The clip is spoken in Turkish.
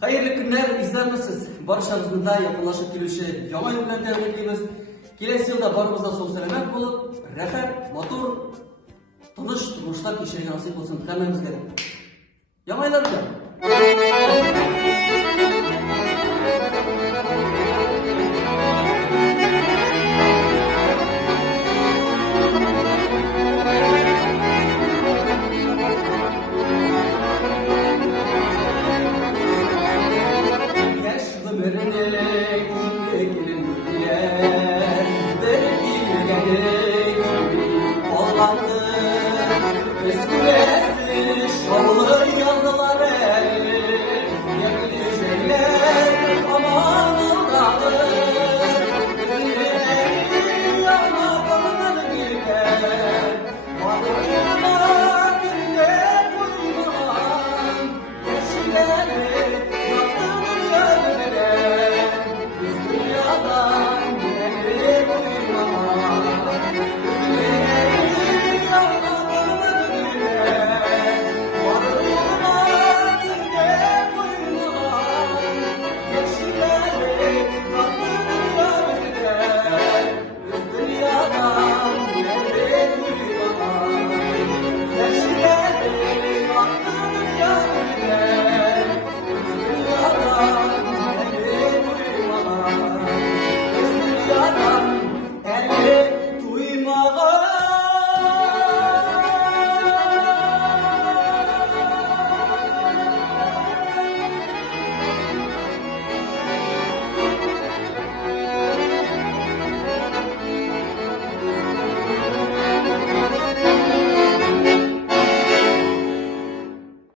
Hayırlı günler, izlenmesiz. Barışımızın da yakınlaşıp gelişi yama yıllar tebrikliyoruz. Gelesi yılda barımızda son selamet bulup, refer, motor, tanış, turmuşlar kişiye nasip olsun. Hemen gerek. Yamaylar hocam.